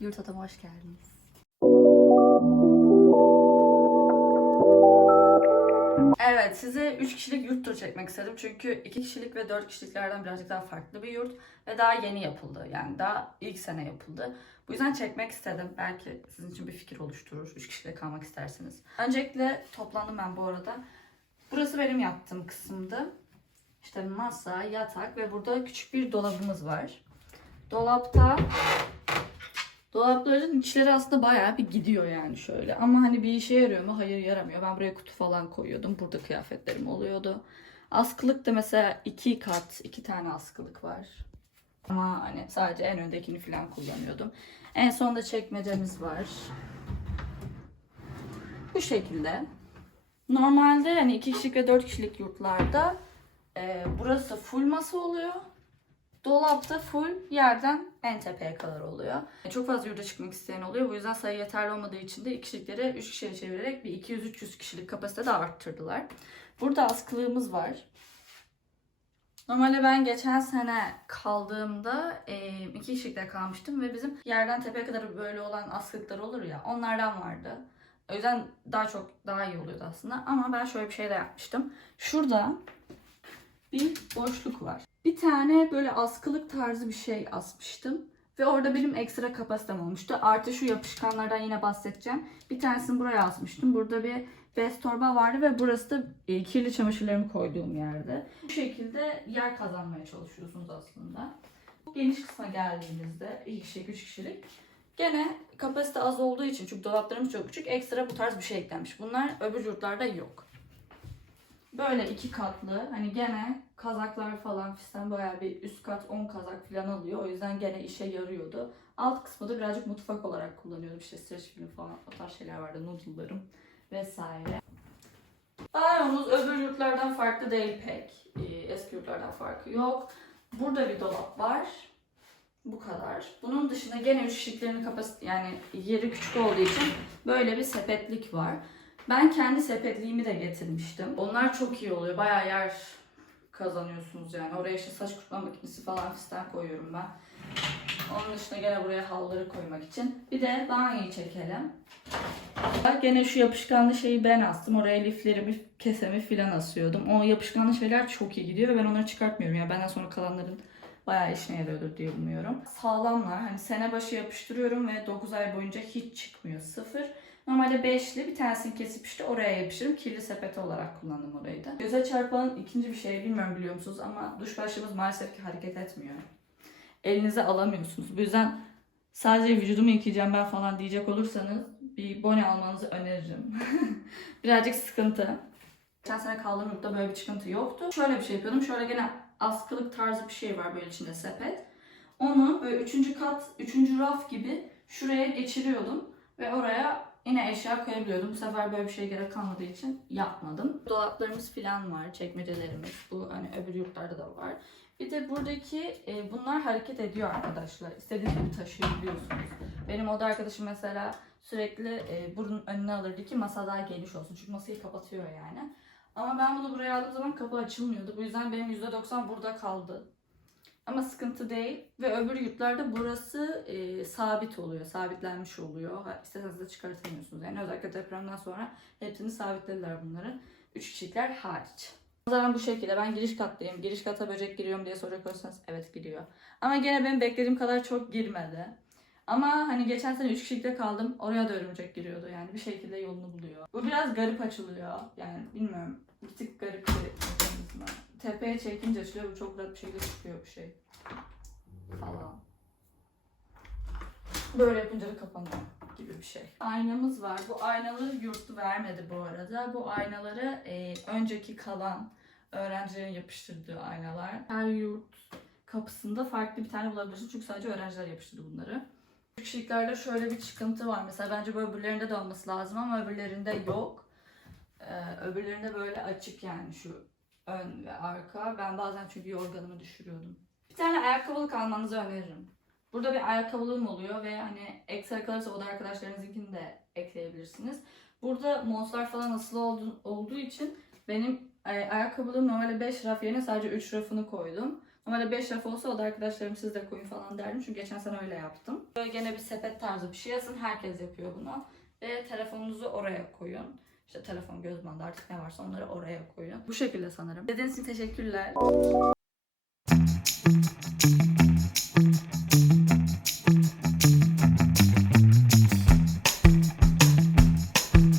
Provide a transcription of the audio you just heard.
Yurt Adam'a hoş geldiniz. Evet, size 3 kişilik yurt turu çekmek istedim. Çünkü 2 kişilik ve 4 kişiliklerden birazcık daha farklı bir yurt. Ve daha yeni yapıldı. Yani daha ilk sene yapıldı. Bu yüzden çekmek istedim. Belki sizin için bir fikir oluşturur. 3 kişiyle kalmak isterseniz. Öncelikle toplandım ben bu arada. Burası benim yattığım kısımdı. İşte masa, yatak ve burada küçük bir dolabımız var. Dolapların içleri aslında bayağı bir gidiyor yani şöyle. Ama hani bir işe yarıyor mu? Hayır, yaramıyor. Ben buraya kutu falan koyuyordum. Burada kıyafetlerim oluyordu. Askılık da mesela 2 kat, 2 tane askılık var. Ama hani sadece en öndekini falan kullanıyordum. En sonda çekmecemiz var. Bu şekilde. Normalde hani 2 kişilik ve 4 kişilik yurtlarda burası full masa oluyor. Dolapta full yerden en tepeye kadar oluyor. Çok fazla yurda çıkmak isteyen oluyor. Bu yüzden sayı yeterli olmadığı için de 2 kişilikleri 3 kişiye çevirerek bir 200-300 kişilik kapasite de arttırdılar. Burada askılığımız var. Normalde ben geçen sene kaldığımda 2 kişilikte kalmıştım ve bizim yerden tepeye kadar böyle olan askılıklar olur ya, onlardan vardı. O yüzden daha iyi oluyordu aslında. Ama ben şöyle bir şey de yapmıştım. Şurada bir boşluk var. Bir tane böyle askılık tarzı bir şey asmıştım. Ve orada benim ekstra kapasitem olmuştu. Artı şu yapışkanlardan yine bahsedeceğim. Bir tanesini buraya asmıştım. Burada bir bez torba vardı ve burası da kirli çamaşırlarımı koyduğum yerde. Bu şekilde yer kazanmaya çalışıyorsunuz aslında. Geniş kısma geldiğimizde 2 kişilik, 3 kişilik. Gene kapasite az olduğu için, çünkü dolaplarımız çok küçük, ekstra bu tarz bir şey eklenmiş. Bunlar öbür yurtlarda yok. Böyle 2 katlı, hani gene kazaklar falan fistan bayağı bir üst kat 10 kazak falan alıyor. O yüzden gene işe yarıyordu. Alt kısmı da birazcık mutfak olarak kullanıyordum. İşte streç film falan, o tarz şeyler vardı. Noodle'larım vesaire. Banyomuz öbür yurtlardan farklı değil pek. Eski yurtlardan farkı yok. Burada bir dolap var. Bu kadar. Bunun dışında gene 3 kişiliklerin kapasite, yani yeri küçük olduğu için böyle bir sepetlik var. Ben kendi sepetliğimi de getirmiştim. Onlar çok iyi oluyor. Bayağı yer kazanıyorsunuz yani. Oraya işte saç kurutma makinesi falan fistan koyuyorum ben. Onun dışında gene buraya havluları koymak için. Bir de banyoyu çekelim. Gene şu yapışkanlı şeyi ben astım. Oraya liflerimi, kesemi filan asıyordum. O yapışkanlı şeyler çok iyi gidiyor ve ben onları çıkartmıyorum. Yani benden sonra kalanların bayağı işine yarıyordur diye umuyorum. Sağlamlar. Hani sene başı yapıştırıyorum ve 9 ay boyunca hiç çıkmıyor. Sıfır. Normalde 5'li, bir tanesini kesip işte oraya yapıştırırım. Kirli sepeti olarak kullandım orayı da. Göze çarpan ikinci bir şey, bilmiyorum biliyor musunuz ama duş başlığımız maalesef ki hareket etmiyor. Elinize alamıyorsunuz. Bu yüzden sadece vücudumu yıkayacağım ben falan diyecek olursanız bir bone almanızı öneririm. Birazcık sıkıntı. Geçen sene kaldığım yurtta böyle bir çıkıntı yoktu. Şöyle bir şey yapıyordum. Şöyle gene askılık tarzı bir şey var böyle içinde sepet. Onu böyle 3. kat, 3. raf gibi şuraya geçiriyordum. Ve oraya yine eşya koyabiliyordum. Bu sefer böyle bir şeye gerek kalmadığı için yapmadım. Dolaplarımız falan var, çekmecelerimiz. Bu hani öbür yurtlarda da var. Bir de buradaki bunlar hareket ediyor arkadaşlar. İstediğiniz gibi taşıyabiliyorsunuz. Benim oda arkadaşım mesela sürekli bunun önüne alırdı ki masa daha geniş olsun. Çünkü masayı kapatıyor yani. Ama ben bunu buraya aldığım zaman kapı açılmıyordu. Bu yüzden benim %90 burada kaldı. Ama sıkıntı değil. Ve öbür yurtlarda burası sabit oluyor. Sabitlenmiş oluyor. İsteseniz de çıkartamıyorsunuz. Yani özellikle depremden sonra hepsini sabitlediler bunları. 3 kişilikler hariç. Zaten bu şekilde. Ben giriş kattayım. Giriş kata böcek giriyor mu diye soracak olursanız evet giriyor. Ama gene benim beklediğim kadar çok girmedi. Ama hani geçen sene 3 kişilikte kaldım. Oraya da örümcek giriyordu yani. Bir şekilde yolunu buluyor. Bu biraz garip açılıyor. Yani bilmiyorum. Bir tık garip bir mekanizma. Tepeye çekince açılıyor. Bu çok rahat bir şekilde çıkıyor bu şey. Falan. Böyle yapınca da kapanıyor gibi bir şey. Aynamız var. Bu aynaları yurtlu vermedi bu arada. Bu aynaları önceki kalan öğrencilerin yapıştırdığı aynalar. Her yurt kapısında farklı bir tane bulabilirsin. Çünkü sadece öğrenciler yapıştırdı bunları. Kişiliklerde şöyle bir çıkıntı var. Mesela bence bu öbürlerinde de olması lazım ama öbürlerinde yok. Öbürlerinde böyle açık yani şu ön ve arka. Ben bazen çünkü yorganımı düşürüyordum. Bir tane ayakkabılık almanızı öneririm. Burada bir ayakkabılığım oluyor ve hani ekstra kalırsa oda arkadaşlarınızınkini de ekleyebilirsiniz. Burada montlar falan asılı olduğu için benim ayakkabılığım normalde 5 raf yerine sadece 3 rafını koydum. Normalde 5 raf olsa o da arkadaşlarım siz de koyun falan derdim. Çünkü geçen sene öyle yaptım. Böyle gene bir sepet tarzı bir şey yazın. Herkes yapıyor bunu. Ve telefonunuzu oraya koyun. İşte telefon, göz bandı artık ne varsa onları oraya koyun. Bu şekilde sanırım. Dediğiniz için teşekkürler.